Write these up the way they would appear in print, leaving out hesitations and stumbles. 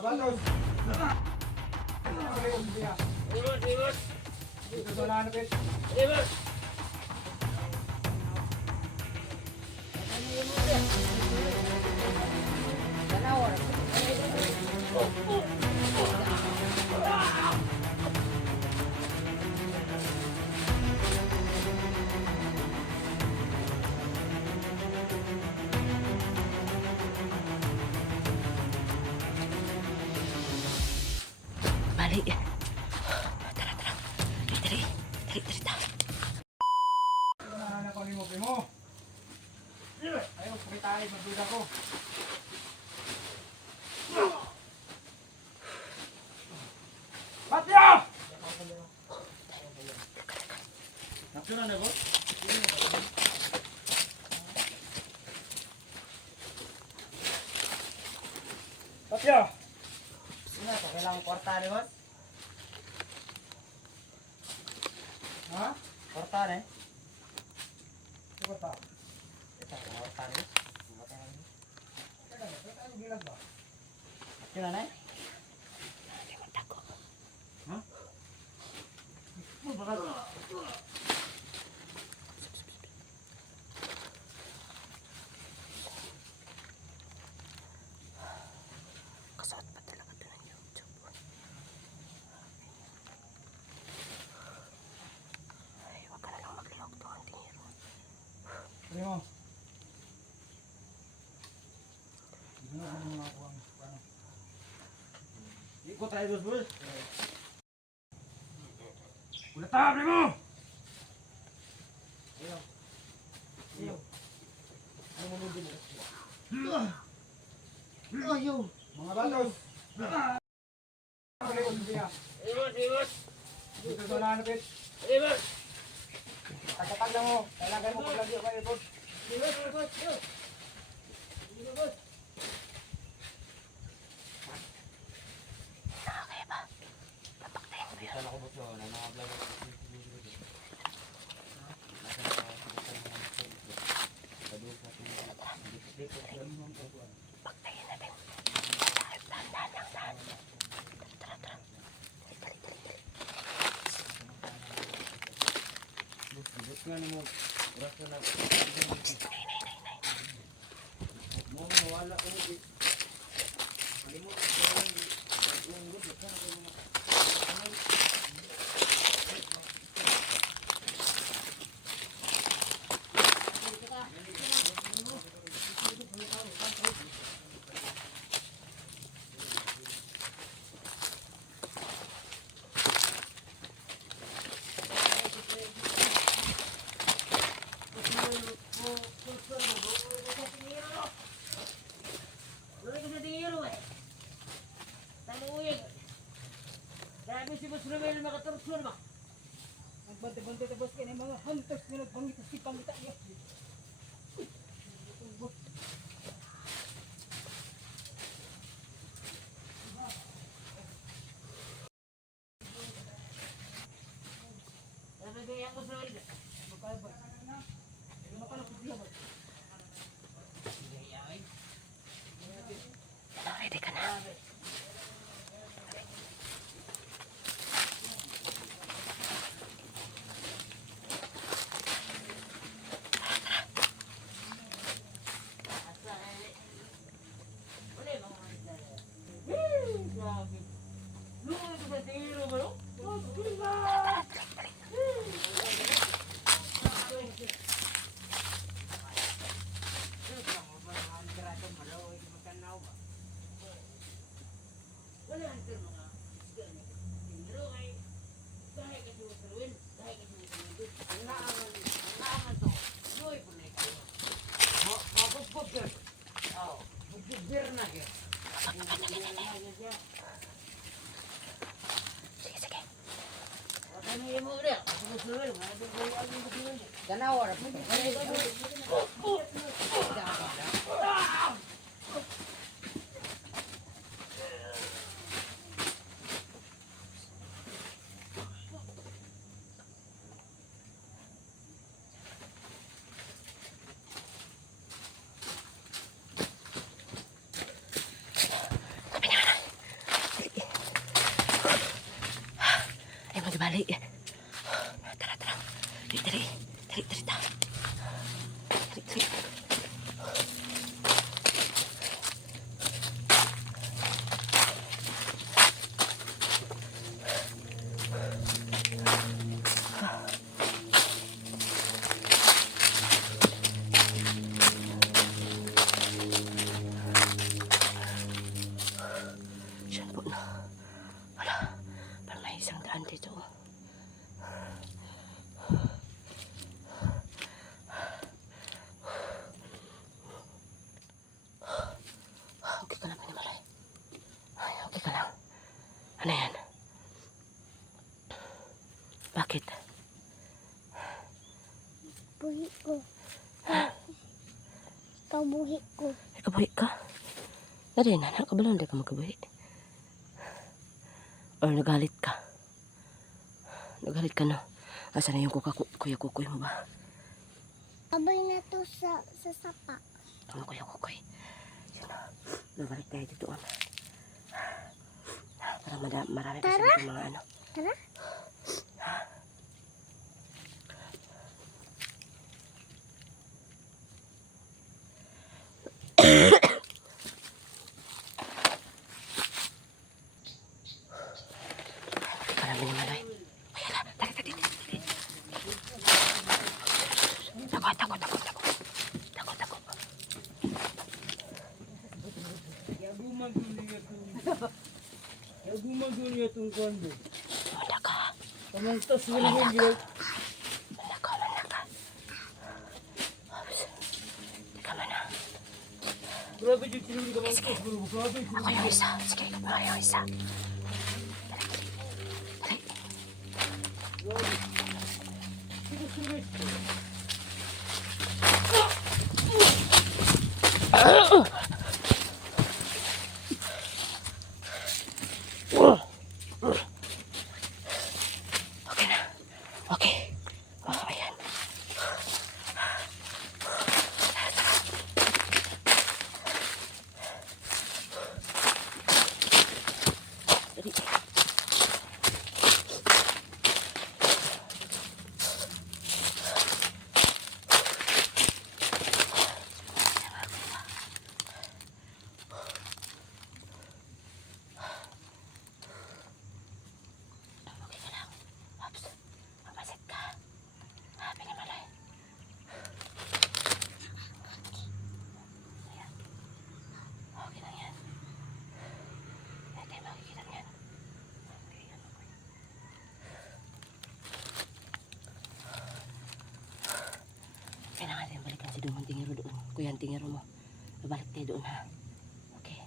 Batos. Ribut, ribut. Dito sa nanapit. Ribut. Balik. Tara, tara. Dali, dali, dali, dali. Nahanap ko ni mo, primo. Ayaw, pumitay, magduda ko. Patya! Naksyonan na, boss? Patya! Sino to? Kailangan kwarta ni boss? Ha? Kwarta ni? Ito ta. Ito, kwarta ni. Ito ang gilas ba? Sino na? Hindi magtago. Ha? Kasuot pa talaga ito ng YouTube. Ay, wag ka na lang maglilok to, ang dinero. Primo. Hindi na ako mga ano. Ikot tayo, boss. Ulat ta, primo! Ayaw. Ayaw. Ano mo nung dito? Mga batos. Ribut, ribut. Dito sa nanapit. Ribut. Tagataga mo. Talagay mo paglagyo ka ipod. Ribut, ribut. Ribut. Nakakaya ba? Papaktayin mo yan. Saan ako boss yun? Ano mga vlog? Paktayin natin. Dahan-dahan lang, dahan. Tara, tara. Dali, dali, dali. Boss nga ni mo. Oras na lang. Nay, nay, nay, nay. Mo mawala ko mo. Malimot ko lang. Yung gusto ka na mga. Wala ka sa tingiro eh. Tanungin. Grabe si Boss Romel makatorsun ba? Nagbante-bante tapos kayo mga hunters na nagbangit sa sipang kita niya. Sabi ko yung Boss Romel. Ready ka na. Wala yung mga grabe. Lumayo ka sa tingiro ba no? Wala ang mga tingiro kay dahil kasi Boss Romel, dahil kasi Boss Romel. Ang naaman to. Luoy po na ikaw. Mapupop yun. Oo. Magbibir na yun. Sige, sige. Ano yung mo rin? Kasi Boss Romel, mga yung Boss Romel. Ganawa ra po. balik. Tara, tara. Dali, dali. Dali, dali, ta. Dali, dali. Diyan po na. Wala. Parang may isang daan dito. Okay ka lang, Pinimalay. Ay, okay ka lang. Ano yan? Bakit? Buhi ko. Kabuhi ko. Nakabuhi ka? Dari na, nakabalon di ka magkabuhi. Or nagalit ka? Nagalit ka na? Asa na yung kuya kukoy mo ba? Abay na to sa sapa. Ano kuya kukoy? Yun na. Nabalik tayo dito. Para marami pa sa dito mga ano. Tara. Para Pinimalay. Ay, hala. Dali, dali, dali. Takot, takot, takot, takot. Takot, takot. Yaguman dunia itong kondo. Wala ka. Kamang tas mo naman yun. Wala ka, wala ka. Oops. Teka mana. Grabe yung sinuli kamang tas mo. Grabe yung Ako yung isa. Sige, ako yung isa. Dali. Okay na. Okay. Oh, ayan. Dali. Okay ka lang. Ops. Mapasit ka. Pinimalay. Ayan. Okay lang yan. Hindi tayo makikita yan. Okay, yan. Kailangan natin balikan si Dumong Tingero doon. Kuya Tingero mo. Babalik tayo doon ha. Okay.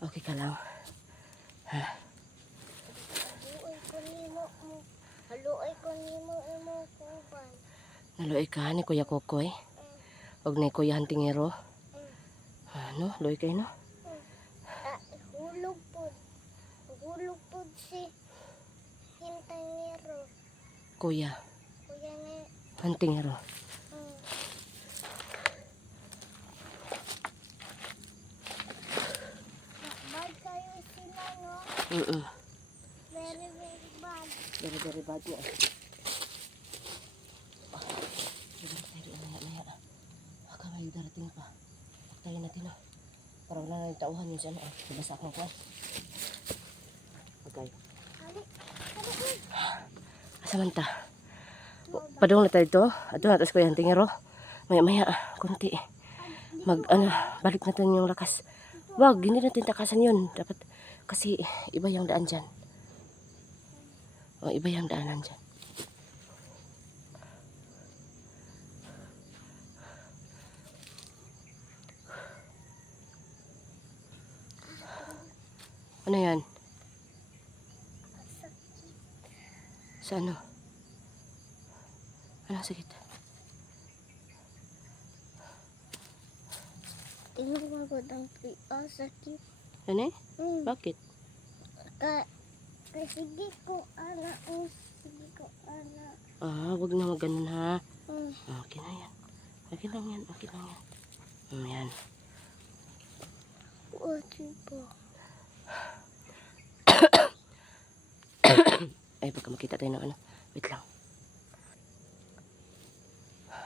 Okay ka lang. Ha? Haluoy ko nimo imo kuban. Naluoy ka ni Kuya Kokoy? Og ni Kuya Tingero? Ano? Luoy kayo no? Hulog pod. Hulog pod si Hintangero. Kuya. Kuya ni Tingero. bad kayo sila no. Very very bad. Very, very bad niya. Balik tayo doon maya-maya. Baka may darating pa. Pagtayin natin oh. Para wala na yung tauhan yun siya no. Nabasa akong kuwan. Okay. Ali. Asamanta. Padung na tayo ito. Ato na tapos Kuya Tingero. Maya-maya. Kunti. Balik natin yung lakas. Wag, hindi natin takasan yun. Dapat, kasi iba yung daan dyan. O, iba yung daanan dyan. Ano yan? Sa ano? Anong sakit? Tinawagod ang sakit. Ano eh? Hmm. Bakit? Sige ko, anak. Sige ko, anak. Wag na mag ganun ha. Hmm. Okay na yan. Okay lang yan. Okay lang yan. Yan. Diba? Ay, baka makita tayo ng ano. Wait lang.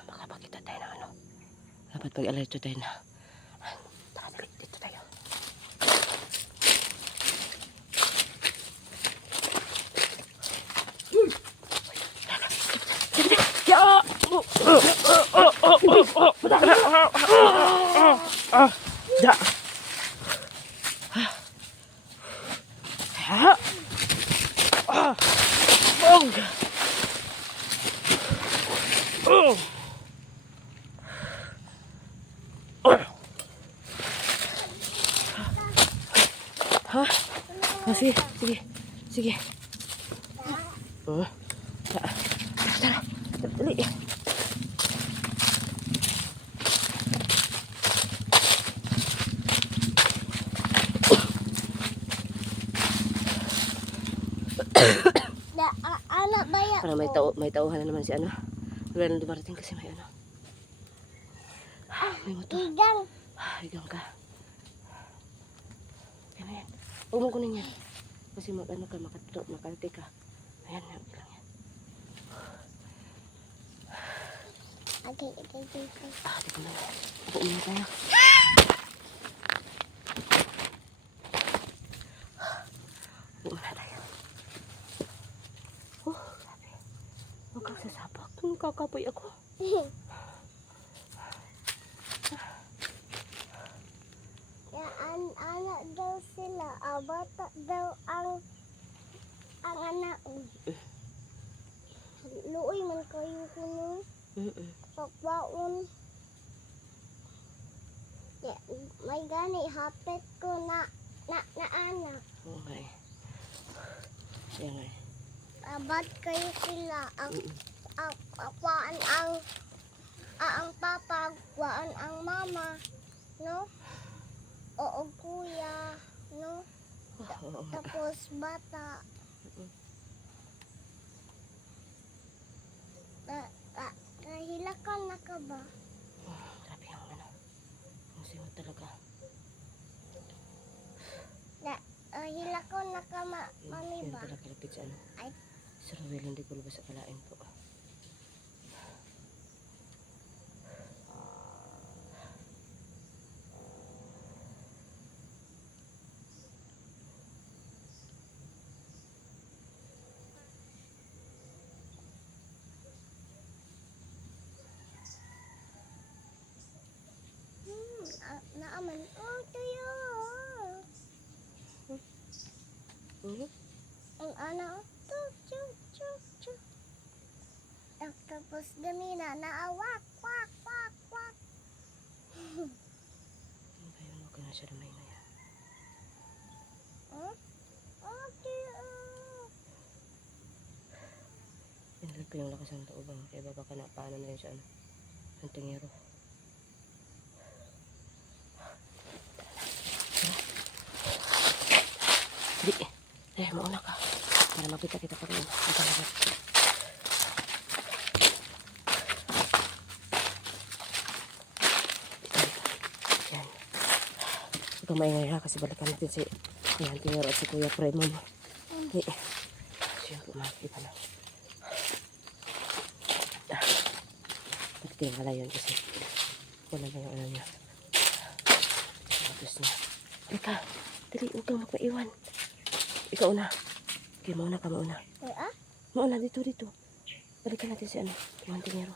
Baka makita tayo ng ano. Dapat mag-alerto tayo na. Tara, dali. Dito tayo. Ya! Sige, sige, sige. Tara, tara, dali. Anak baya Para may tauhan na naman si ano. Wala nang dumarating kasi may ano. May motor. Igang. Higang ka. Yan na yan. Huwag mo kunin yan. Kasi mag-ano ka, makarte ka. Ayan, yan lang yan. Okay. Di ko na yan. Upo muna tayo. Upo muna tayo. Grabe. Huwag kang sasabak. Kakapoy ako. Anak daw sila. Bata daw ang anak. Luoy man kayo kuno. Pagbaon. May gani hapit ko na anak. Okay. Yan nga. Abat kayo sila. Akwaan ang papa, akwaan ang mama. No? Oo, kuya. No? Tapos bata. Nahilakan na ka ba? Grabe ang ano. Ang siwot talaga. Nahilakan na ka mami Yan ba? pala kalapit sa ano. Ay. Sa Ruel, hindi ko labas sa kalain po. Naaman. Oh, tayo. Ang anak. Chu. Tapos gamina. Naawak. Kwak. Ano ba yun? Huwag ka na siya ramay na yan. Oh, tayo. Pinalag ko yung lakas ng taubang. Kaya baka na paano na yun siya ano. Ang tingero. Hindi. Mauna ka. Para makita kita pa rin. Yan. Huwag kang maingay ha. Kasi balikan natin si Ayan Tingero at si Kuya Premo mo. Hindi. Siya pumakita na. Nagtingala yun kasi wala na yung ano niya. Tapos niya. Halika. Dali. Huwag kang magmaiwan. Ikaw na. Okay, mauna ka, mauna. Ay, Mauna, dito. Balikan natin si ano, Ayan Tingero.